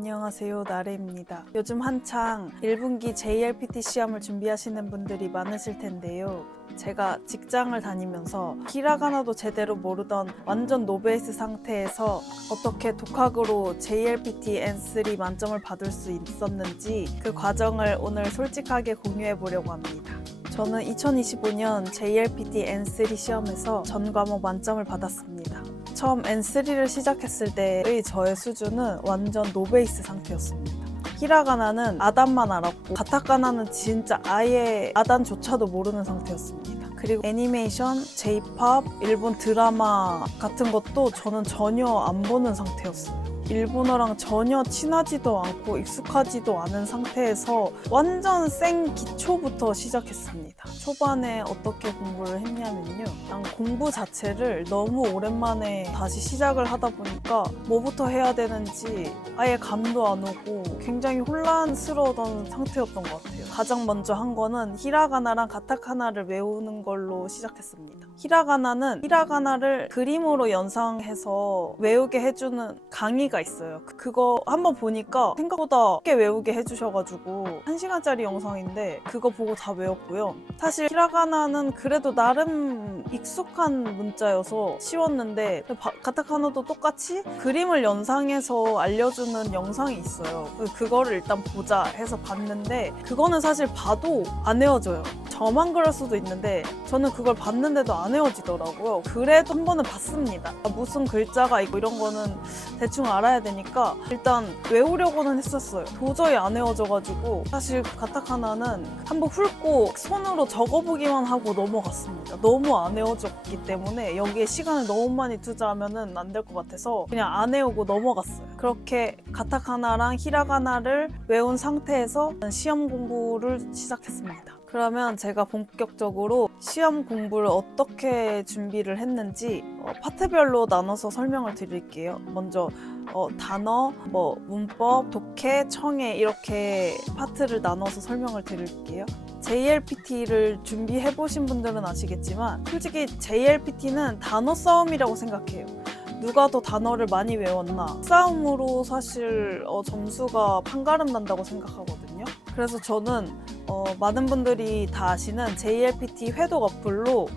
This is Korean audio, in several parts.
안녕하세요, 나래입니다. 요즘 한창 1분기 JLPT 시험을 준비하시는 분들이 많으실 텐데요. 제가 직장을 다니면서 히라가나도 제대로 모르던 완전 노베이스 상태에서 어떻게 독학으로 JLPT N3 만점을 받을 수 있었는지 그 과정을 오늘 솔직하게 공유해 보려고 합니다. 저는 2025년 JLPT N3 시험에서 전 과목 만점을 받았습니다. 처음 N3를 시작했을 때의 저의 수준은 완전 노베이스 상태였습니다. 히라가나는 아단만 알았고 가타카나는 진짜 아예 아단조차도 모르는 상태였습니다. 그리고 애니메이션, J-pop, 일본 드라마 같은 것도 저는 전혀 안 보는 상태였어요. 일본어랑 전혀 친하지도 않고 익숙하지도 않은 상태에서 완전 생 기초부터 시작했습니다. 초반에 어떻게 공부를 했냐면요. 그냥 공부 자체를 너무 오랜만에 다시 시작을 하다 보니까 뭐부터 해야 되는지 아예 감도 안 오고 굉장히 혼란스러웠던 상태였던 것 같아요. 가장 먼저 한 거는 히라가나랑 가타카나를 외우는 걸로 시작했습니다. 히라가나를 그림으로 연상해서 외우게 해주는 강의가 있어요. 그거 한번 보니까 생각보다 쉽게 외우게 해주셔가지고 1시간짜리 영상인데 그거 보고 다 외웠고요. 사실 히라가나는 그래도 나름 익숙한 문자여서 쉬웠는데 가타카나도 똑같이 그림을 연상해서 알려주는 영상이 있어요. 그거를 일단 보자 해서 봤는데 그거는 사실 봐도 안 외워져요. 저만 그럴 수도 있는데 저는 그걸 봤는데도 안 외워지더라고요. 그래도 한 번은 봤습니다. 무슨 글자가 있고 이런 거는 대충 알아야 되니까 일단 외우려고는 했었어요. 도저히 안 외워져가지고 사실 가타카나는 한번 훑고 손으로 적어보기만 하고 넘어갔습니다. 너무 안 외워졌기 때문에 여기에 시간을 너무 많이 투자하면 안 될 것 같아서 그냥 안 외우고 넘어갔어요. 그렇게 가타카나랑 히라가나를 외운 상태에서 시험 공부를 시작했습니다. 그러면 제가 본격적으로 시험 공부를 어떻게 준비를 했는지 파트별로 나눠서 설명을 드릴게요. 먼저 단어, 문법, 독해, 청해 이렇게 파트를 나눠서 설명을 드릴게요. JLPT를 준비해보신 분들은 아시겠지만 솔직히 JLPT는 단어 싸움이라고 생각해요. 누가 더 단어를 많이 외웠나 싸움으로 사실 점수가 판가름 난다고 생각하거든요. 그래서 저는 많은 분들이 다 아시는 JLPT 회독 어플로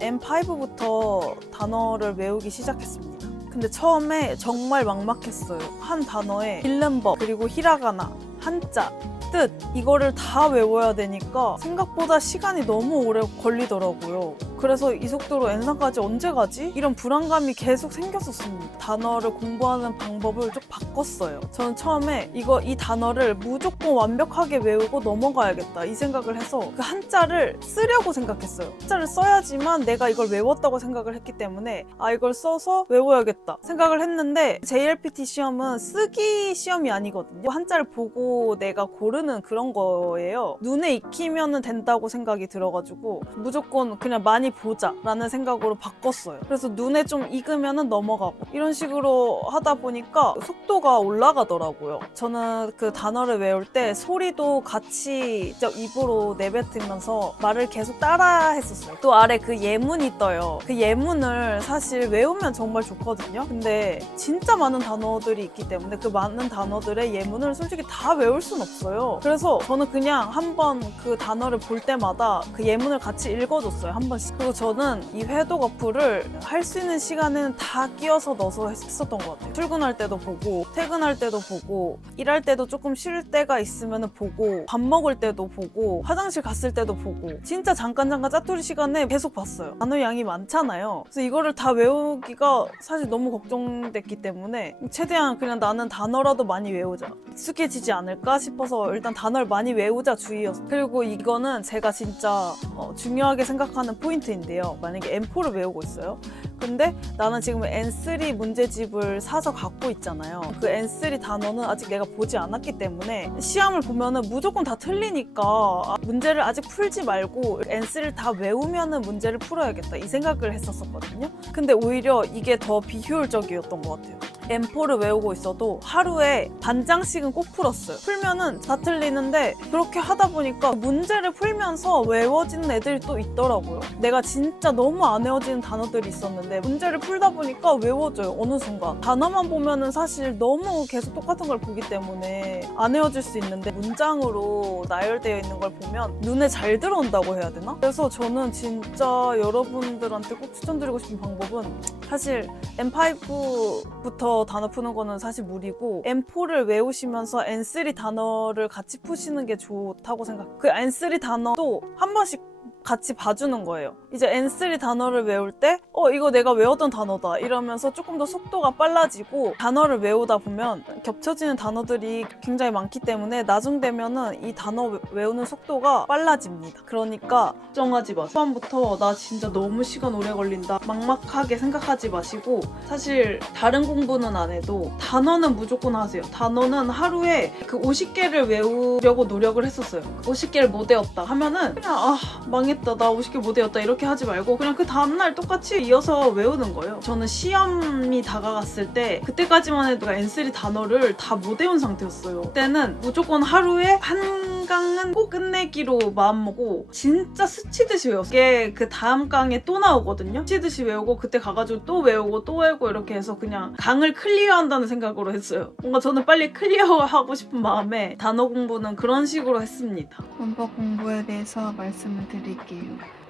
M5부터 단어를 외우기 시작했습니다. 근데 처음에 정말 막막했어요. 한 단어에 읽는 법, 그리고 히라가나, 한자, 뜻 이거를 다 외워야 되니까 생각보다 시간이 너무 오래 걸리더라고요. 그래서 이 속도로 N상까지 언제 가지? 이런 불안감이 계속 생겼었습니다. 단어를 공부하는 방법을 좀 바꿨어요. 저는 처음에 이 단어를 무조건 완벽하게 외우고 넘어가야겠다 이 생각을 해서 그 한자를 쓰려고 생각했어요. 한자를 써야지만 내가 이걸 외웠다고 생각을 했기 때문에 이걸 써서 외워야겠다 생각을 했는데 JLPT 시험은 쓰기 시험이 아니거든요. 한자를 보고 내가 고르는 그런 거예요. 눈에 익히면 된다고 생각이 들어가지고 무조건 그냥 많이 보자 라는 생각으로 바꿨어요. 그래서 눈에 좀 익으면 넘어가고 이런 식으로 하다 보니까 속도가 올라가더라고요. 저는 그 단어를 외울 때 소리도 같이 입으로 내뱉으면서 말을 계속 따라 했었어요. 또 아래 그 예문이 떠요. 그 예문을 사실 외우면 정말 좋거든요. 근데 진짜 많은 단어들이 있기 때문에 그 많은 단어들의 예문을 솔직히 다 외울 순 없어요. 그래서 저는 그냥 한번 그 단어를 볼 때마다 그 예문을 같이 읽어줬어요. 한 번씩. 그리고 저는 이 회독 어플을 할 수 있는 시간에는 다 끼워서 넣어서 했었던 것 같아요. 출근할 때도 보고 퇴근할 때도 보고 일할 때도 조금 쉴 때가 있으면 보고 밥 먹을 때도 보고 화장실 갔을 때도 보고 진짜 잠깐 짜투리 시간에 계속 봤어요. 단어 양이 많잖아요. 그래서 이거를 다 외우기가 사실 너무 걱정됐기 때문에 최대한 그냥 나는 단어라도 많이 외우자. 익숙해지지 않을까 싶어서 일단 단어를 많이 외우자 주의였어요. 그리고 이거는 제가 진짜 중요하게 생각하는 포인트인데요. 만약에 M4를 외우고 있어요. 근데 나는 지금 N3 문제집을 사서 갖고 있잖아요. 그 N3 단어는 아직 내가 보지 않았기 때문에 시험을 보면은 무조건 다 틀리니까 문제를 아직 풀지 말고 N3를 다 외우면은 문제를 풀어야겠다 이 생각을 했었거든요. 근데 오히려 이게 더 비효율적이었던 것 같아요. M4를 외우고 있어도 하루에 반장씩은 꼭 풀었어요. 풀면은 다 틀리는데 그렇게 하다 보니까 문제를 풀면서 외워지는 애들이 또 있더라고요. 내가 진짜 너무 안 외워지는 단어들이 있었는데 문제를 풀다 보니까 외워져요. 어느 순간. 단어만 보면은 사실 너무 계속 똑같은 걸 보기 때문에 안 외워질 수 있는데 문장으로 나열되어 있는 걸 보면 눈에 잘 들어온다고 해야 되나? 그래서 저는 진짜 여러분들한테 꼭 추천드리고 싶은 방법은 사실 M5부터 단어 푸는 거는 사실 무리고 M4를 외우시면서 N3 단어를 같이 푸시는 게 좋다고 생각. 그 N3 단어도 한 번씩 같이 봐주는 거예요. 이제 N3 단어를 외울 때 이거 내가 외웠던 단어다 이러면서 조금 더 속도가 빨라지고 단어를 외우다 보면 겹쳐지는 단어들이 굉장히 많기 때문에 나중 되면은 이 단어 외우는 속도가 빨라집니다. 그러니까 걱정하지 마세요. 초반부터 나 진짜 너무 시간 오래 걸린다 막막하게 생각하지 마시고 사실 다른 공부는 안 해도 단어는 무조건 하세요. 단어는 하루에 그 50개를 외우려고 노력을 했었어요. 50개를 못 외웠다 하면은 그냥 망했다 나 50개 못 외웠다 이렇게 하지 말고 그냥 그 다음날 똑같이 이어서 외우는 거예요. 저는 시험이 다가갔을 때 그때까지만 해도 N3 단어를 다 못 외운 상태였어요. 그때는 무조건 하루에 한 강은 꼭 끝내기로 마음먹고 진짜 스치듯이 외웠어요. 이게 그 다음 강에 또 나오거든요. 스치듯이 외우고 그때 가가지고 또 외우고 또 외우고 이렇게 해서 그냥 강을 클리어한다는 생각으로 했어요. 뭔가 저는 빨리 클리어하고 싶은 마음에 단어 공부는 그런 식으로 했습니다. 문법 공부에 대해서 말씀을 드릴게요.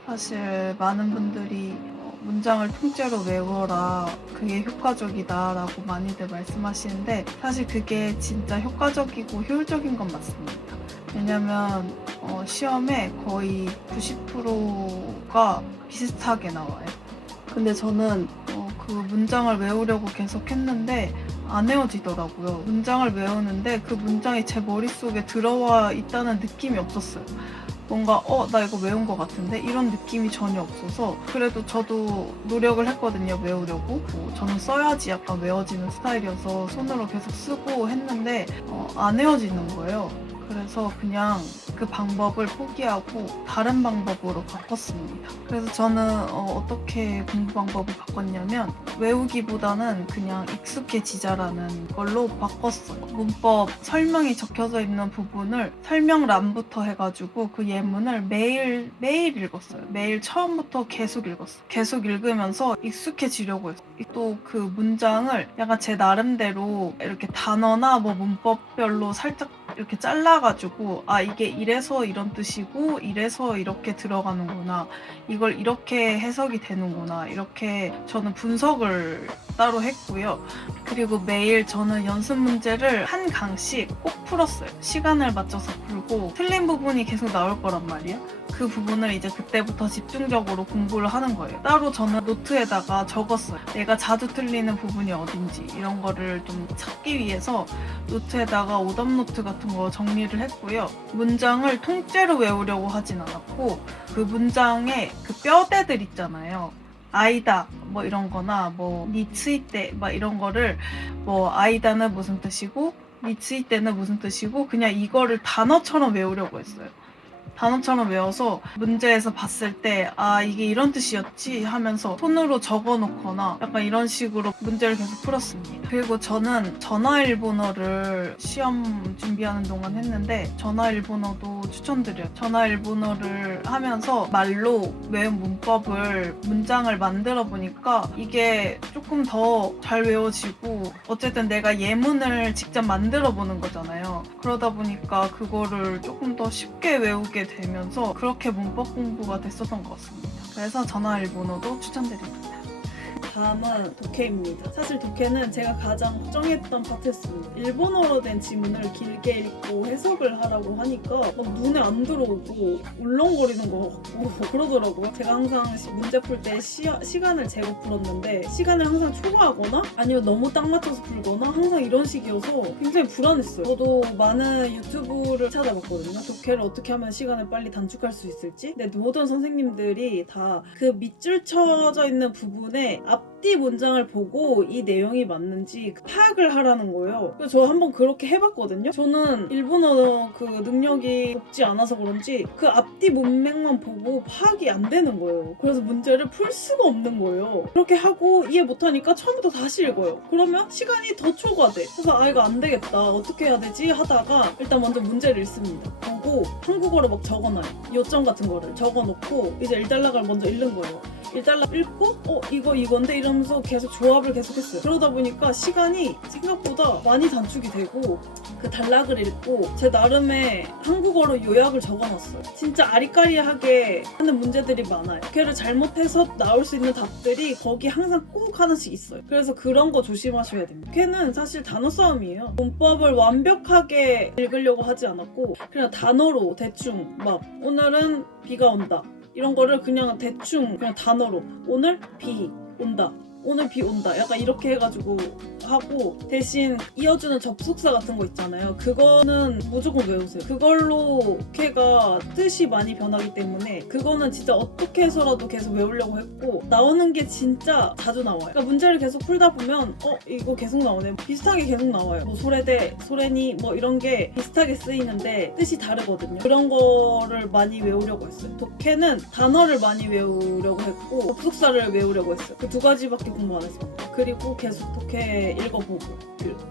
사실 많은 분들이 문장을 통째로 외워라 그게 효과적이다 라고 많이들 말씀하시는데 사실 그게 진짜 효과적이고 효율적인 건 맞습니다. 왜냐면 시험에 거의 90%가 비슷하게 나와요. 근데 저는 그 문장을 외우려고 계속 했는데 안 외워지더라고요. 문장을 외우는데 그 문장이 제 머릿속에 들어와 있다는 느낌이 없었어요. 뭔가 나 이거 외운 것 같은데? 이런 느낌이 전혀 없어서 그래도 저도 노력을 했거든요. 외우려고. 저는 써야지 약간 외워지는 스타일이어서 손으로 계속 쓰고 했는데 안 외워지는 거예요. 그래서 그냥 그 방법을 포기하고 다른 방법으로 바꿨습니다. 그래서 저는 어떻게 공부 방법을 바꿨냐면 외우기보다는 그냥 익숙해지자라는 걸로 바꿨어요. 문법 설명이 적혀져 있는 부분을 설명란부터 해가지고 그 예문을 매일 읽었어요. 매일 처음부터 계속 읽었어요. 계속 읽으면서 익숙해지려고 했어요. 또 그 문장을 약간 제 나름대로 이렇게 단어나 뭐 문법별로 살짝 이렇게 잘라가지고 이게 이래서 이런 뜻이고 이래서 이렇게 들어가는구나 이걸 이렇게 해석이 되는구나 이렇게 저는 분석을 따로 했고요. 그리고 매일 저는 연습 문제를 한 강씩 꼭 풀었어요. 시간을 맞춰서 풀고 틀린 부분이 계속 나올 거란 말이에요. 그 부분을 이제 그때부터 집중적으로 공부를 하는 거예요. 따로 저는 노트에다가 적었어요. 내가 자주 틀리는 부분이 어딘지 이런 거를 좀 찾기 위해서 노트에다가 오답노트 같은 거 정리를 했고요. 문장을 통째로 외우려고 하진 않았고 그 문장에 그 뼈대들 있잖아요. 아이다 뭐 이런 거나 뭐 니츠이때 막 이런 거를 뭐 아이다는 무슨 뜻이고 니츠이때는 무슨 뜻이고 그냥 이거를 단어처럼 외우려고 했어요. 단어처럼 외워서 문제에서 봤을 때 이게 이런 뜻이었지 하면서 손으로 적어놓거나 약간 이런 식으로 문제를 계속 풀었습니다. 그리고 저는 전화일본어를 시험 준비하는 동안 했는데 전화일본어도 추천드려요. 전화일본어를 하면서 말로 외운 문법을 문장을 만들어 보니까 이게 조금 더 잘 외워지고 어쨌든 내가 예문을 직접 만들어 보는 거잖아요. 그러다 보니까 그거를 조금 더 쉽게 외우게 되면서 그렇게 문법 공부가 됐었던 것 같습니다. 그래서 전화일본어도 추천드립니다. 다음은 독해입니다. 사실 독해는 제가 가장 걱정했던 파트였습니다. 일본어로 된 지문을 길게 읽고 해석을 하라고 하니까 막 눈에 안 들어오고 울렁거리는 것 같고 그러더라고요. 제가 항상 문제 풀 때 시간을 재고 풀었는데 시간을 항상 초과하거나 아니면 너무 딱 맞춰서 풀거나 항상 이런 식이어서 굉장히 불안했어요. 저도 많은 유튜브를 찾아봤거든요. 독해를 어떻게 하면 시간을 빨리 단축할 수 있을지. 근데 모든 선생님들이 다 그 밑줄 쳐져 있는 부분에 앞 앞뒤 문장을 보고 이 내용이 맞는지 파악을 하라는 거예요. 그래서 저 한번 그렇게 해봤거든요. 저는 일본어 그 능력이 높지 않아서 그런지 그 앞뒤 문맥만 보고 파악이 안 되는 거예요. 그래서 문제를 풀 수가 없는 거예요. 그렇게 하고 이해 못하니까 처음부터 다시 읽어요. 그러면 시간이 더 초과돼. 그래서 아, 이거 안 되겠다. 어떻게 해야 되지? 하다가 일단 먼저 문제를 읽습니다. 보고 한국어로 막 적어놔요. 요점 같은 거를 적어놓고 이제 1달러를 먼저 읽는 거예요. 1달러 읽고 이건데 이러면서 계속 조합을 계속했어요. 그러다 보니까 시간이 생각보다 많이 단축이 되고 그 단락을 읽고 제 나름의 한국어로 요약을 적어놨어요. 진짜 아리까리하게 하는 문제들이 많아요. 걔를 잘못해서 나올 수 있는 답들이 거기 항상 꼭 하나씩 있어요. 그래서 그런 거 조심하셔야 됩니다. 걔는 사실 단어 싸움이에요. 문법을 완벽하게 읽으려고 하지 않았고 그냥 단어로 대충 막 오늘은 비가 온다. 이런 거를 그냥 대충 그냥 단어로 오늘 비 온다. 오늘 비 온다. 약간 이렇게 해가지고 하고 대신 이어주는 접속사 같은 거 있잖아요. 그거는 무조건 외우세요. 그걸로 걔가 뜻이 많이 변하기 때문에 그거는 진짜 어떻게 해서라도 계속 외우려고 했고 나오는 게 진짜 자주 나와요. 그러니까 문제를 계속 풀다 보면 이거 계속 나오네. 비슷하게 계속 나와요. 뭐 소래대, 소래니 뭐 이런 게 비슷하게 쓰이는데 뜻이 다르거든요. 그런 거를 많이 외우려고 했어요. 독해는 단어를 많이 외우려고 했고 접속사를 외우려고 했어요. 그 두 가지밖에 공부 안 했습니다. 그리고 계속 독해 읽어보고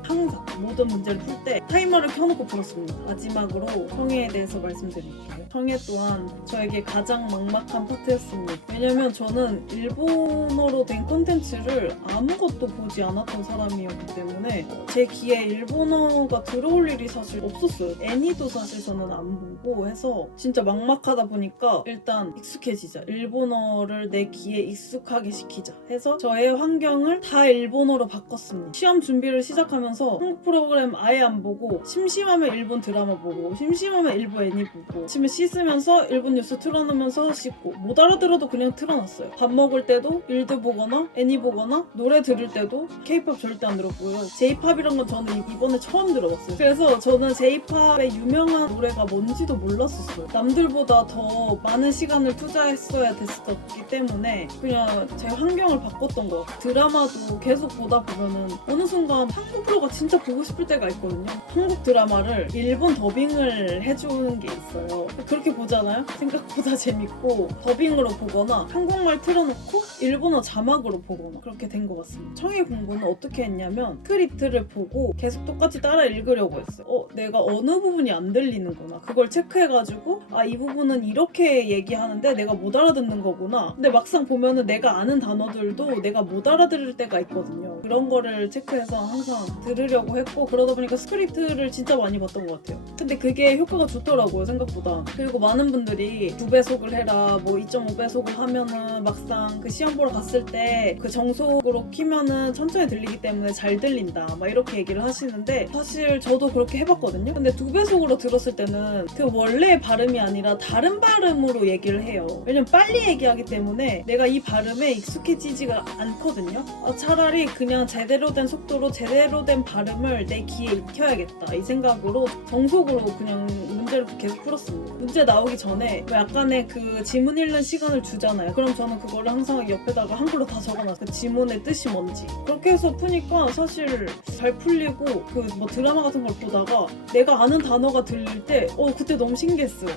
항상 모든 문제를 풀 때 타이머를 켜놓고 풀었습니다. 마지막으로 청해에 대해서 말씀드릴게요. 청해 또한 저에게 가장 막막한 파트였습니다. 왜냐면 저는 일본어로 된 콘텐츠를 아무것도 보지 않았던 사람이었기 때문에 제 귀에 일본어가 들어올 일이 사실 없었어요. 애니도 사실 저는 안 보고 해서 진짜 막막하다 보니까 일단 익숙해지자. 일본어를 내 귀에 익숙하게 시키자 해서 저의 환경을 다 일본어로 바꿨습니다. 시험 준비를 시작하면서 한국 프로그램 아예 안 보고 심심하면 일본 드라마 보고 심심하면 일본 애니 보고 아침에 씻으면서 일본 뉴스 틀어놓으면서 씻고 못 알아들어도 그냥 틀어놨어요. 밥 먹을 때도 일드 보거나 애니 보거나 노래 들을 때도 K-pop 절대 안 들었고요. J-pop이란 건 저는 이번에 처음 들어봤어요. 그래서 저는 J-pop의 유명한 노래가 뭔지도 몰랐었어요. 남들보다 더 많은 시간을 투자했어야 됐었기 때문에 그냥 제 환경을 바꿨던 것 같아요. 드라마도 계속 보다 보면은 어느 순간 한국 프로가 진짜 보고 싶을 때가 있거든요. 한국 드라마를 일본 더빙을 해주는 게 있어요. 그렇게 보잖아요. 생각보다 재밌고 더빙으로 보거나 한국말 틀어놓고 일본어 자막으로 보거나 그렇게 된 것 같습니다. 청해 공부는 어떻게 했냐면 스크립트를 보고 계속 똑같이 따라 읽으려고 했어요. 내가 어느 부분이 안 들리는구나. 그걸 체크해가지고 이 부분은 이렇게 얘기하는데 내가 못 알아듣는 거구나. 근데 막상 보면은 내가 아는 단어들도 내가 못 알아들을 때가 있거든요. 그런 거를 체크해서 항상 들으려고 했고 그러다 보니까 스크립트를 진짜 많이 봤던 것 같아요. 근데 그게 효과가 좋더라고요, 생각보다. 그리고 많은 분들이 2배속을 해라, 뭐 2.5배속을 하면은 막상 그 시험 보러 갔을 때 그 정속으로 키면은 천천히 들리기 때문에 잘 들린다 막 이렇게 얘기를 하시는데 사실 저도 그렇게 해봤거든요. 근데 2배속으로 들었을 때는 그 원래의 발음이 아니라 다른 발음으로 얘기를 해요. 왜냐면 빨리 얘기하기 때문에 내가 이 발음에 익숙해지지가 않거든요. 차라리 그냥 제대로 된 속도로 제대로 된 발음을 내 귀에 익혀야겠다 이 생각으로 정속으로 그냥 문제를 계속 풀었습니다. 문제 나오기 전에 약간의 그 지문 읽는 시간을 주잖아요. 그럼 저는 그거를 항상 옆에다가 한글로 다 적어놨어요. 그 지문의 뜻이 뭔지. 그렇게 해서 푸니까 사실 잘 풀리고 그 뭐 드라마 같은 걸 보다가 내가 아는 단어가 들릴 때 그때 너무 신기했어요.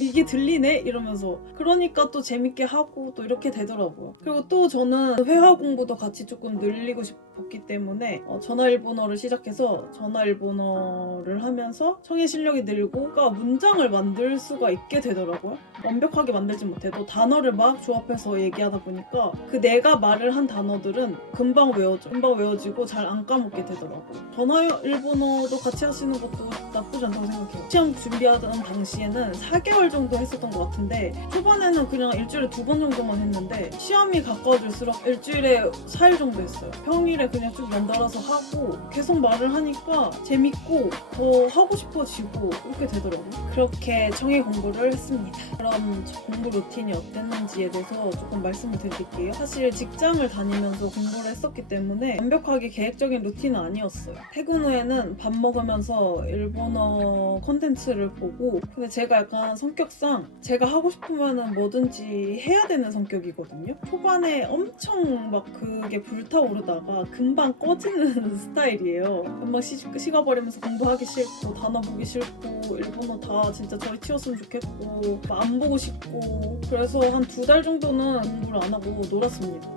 이게 들리네? 이러면서. 그러니까 또 재밌게 하고 또 이렇게 되더라고요. 그리고 또 저는 회화 공부도 같이 조금 늘리고 싶었기 때문에 전화일본어를 시작해서 전화일본어를 하면서 청해 실력이 늘고 그러니까 문장을 만들 수가 있게 되더라고요. 완벽하게 만들지 못해도 단어를 막 조합해서 얘기하다 보니까 그 내가 말을 한 단어들은 금방 외워지고 잘 안 까먹게 되더라고요. 전화일본어도 같이 하시는 것도 나쁘지 않다고 생각해요. 시험 준비하던 당시에는 4개월 정도 했었던 것 같은데 초반에는 그냥 일주일에 2번 정도만 했는데 시험이 가까워질수록 일주일에 4일 정도 했어요. 평일에 첫날에 그냥 쭉 연달아서 하고 계속 말을 하니까 재밌고 더 하고 싶어지고 이렇게 되더라고요. 그렇게 청일 공부를 했습니다. 그럼 공부 루틴이 어땠는지에 대해서 조금 말씀을 드릴게요. 사실 직장을 다니면서 공부를 했었기 때문에 완벽하게 계획적인 루틴은 아니었어요. 퇴근 후에는 밥 먹으면서 일본어 콘텐츠를 보고, 근데 제가 약간 성격상 제가 하고 싶으면 뭐든지 해야 되는 성격이거든요. 초반에 엄청 막 그게 불타오르다가 금방 꺼지는 스타일이에요. 금방 식어버리면서 공부하기 싫고 단어 보기 싫고 일본어 다 진짜 저리 튀었으면 좋겠고 안 보고 싶고, 그래서 한 2달 정도는 공부를 안 하고 놀았습니다.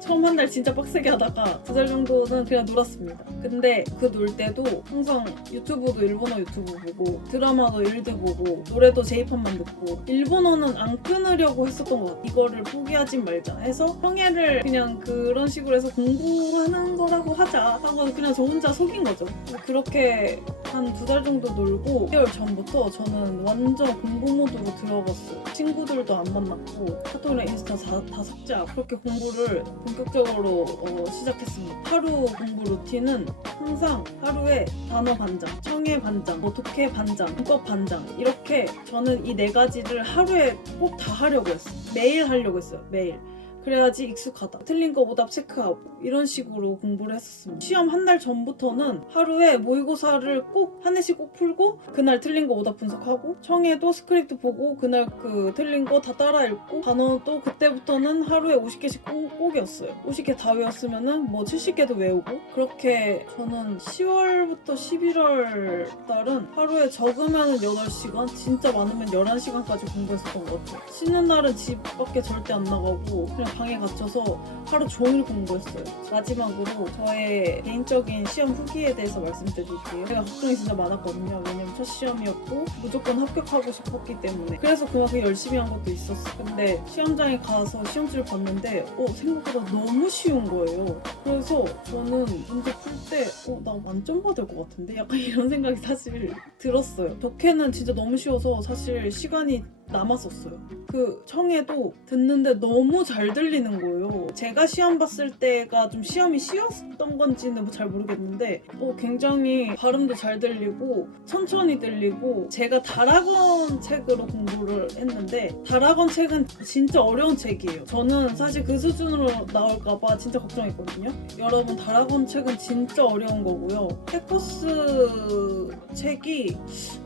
처음 한 달 진짜 빡세게 하다가 2달 정도는 그냥 놀았습니다. 근데 그 놀 때도 항상 유튜브도 일본어 유튜브 보고 드라마도 일드 보고 노래도 제이팝만 듣고 일본어는 안 끊으려고 했었던 것 같아요. 이거를 포기하진 말자 해서 평일을 그냥 그런 식으로 해서 공부하는 거라고 하자 하고 그냥 저 혼자 속인 거죠. 그렇게 한 2달 정도 놀고 1개월 전부터 저는 완전 공부 모드로 들어갔어요. 친구들도 안 만났고 카톡이랑 인스타 다 삭제하고 그렇게 공부를 본격적으로 시작했습니다. 하루 공부 루틴은 항상 하루에 단어 반장, 청해 반장, 독해 반장, 문법 반장, 이렇게 저는 이 4가지를 하루에 꼭 다 하려고 했어요. 매일 하려고 했어요. 매일. 그래야지 익숙하다. 틀린 거 오답 체크하고 이런 식으로 공부를 했었습니다. 시험 한 달 전부터는 하루에 모의고사를 꼭 한 회씩 꼭 풀고 그날 틀린 거 오답 분석하고 청해도 스크립트 보고 그날 그 틀린 거 다 따라 읽고 단어도 그때부터는 하루에 50개씩 꼭이었어요. 50개 다 외웠으면은 뭐 70개도 외우고, 그렇게 저는 10월부터 11월 달은 하루에 적으면 8시간, 진짜 많으면 11시간까지 공부했었던 것 같아요. 쉬는 날은 집 밖에 절대 안 나가고 그냥 방에 갇혀서 하루 종일 공부했어요. 마지막으로 저의 개인적인 시험 후기에 대해서 말씀드릴게요. 제가 걱정이 진짜 많았거든요. 왜냐면 첫 시험이었고 무조건 합격하고 싶었기 때문에. 그래서 그만큼 열심히 한 것도 있었어요. 근데 시험장에 가서 시험지를 봤는데 생각보다 너무 쉬운 거예요. 그래서 저는 문제 풀 때 나 만점 받을 것 같은데? 약간 이런 생각이 사실 들었어요. 독해는 진짜 너무 쉬워서 사실 시간이 남았었어요. 그 청해도 듣는데 너무 잘 들리는 거예요. 제가 시험 봤을 때가 좀 시험이 쉬웠던 건지는 잘 모르겠는데 굉장히 발음도 잘 들리고 천천히 들리고, 제가 다락원 책으로 공부를 했는데 다락원 책은 진짜 어려운 책이에요. 저는 사실 그 수준으로 나올까봐 진짜 걱정했거든요. 여러분, 다락원 책은 진짜 어려운 거고요. 해커스 책이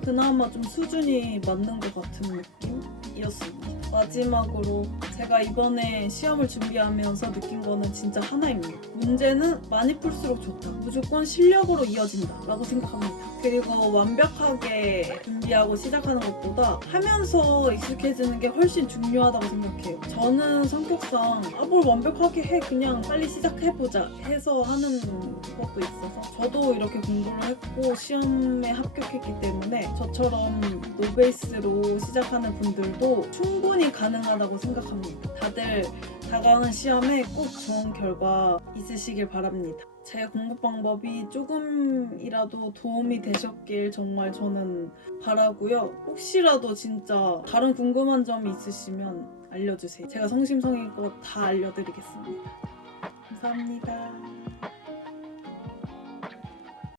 그나마 좀 수준이 맞는 것 같은 느낌이었습니다. 마지막으로 제가 이번에 시험을 준비하면서 느낀 거는 진짜 하나입니다. 문제는 많이 풀수록 좋다. 무조건 실력으로 이어진다 라고 생각합니다. 그리고 완벽하게 준비하고 시작하는 것보다 하면서 익숙해지는 게 훨씬 중요하다고 생각해요. 저는 성격상 뭘 완벽하게 해, 그냥 빨리 시작해보자 해서 하는 것도 있어서 저도 이렇게 공부를 했고 시험에 합격했기 때문에 저처럼 노베이스로 시작하는 분들도 충분히 가능하다고 생각합니다. 다들 다가오는 시험에 꼭 좋은 결과 있으시길 바랍니다. 제 공부 방법이 조금이라도 도움이 되셨길 정말 저는 바라고요. 혹시라도 진짜 다른 궁금한 점이 있으시면 알려주세요. 제가 성심성의껏 다 알려드리겠습니다. 감사합니다.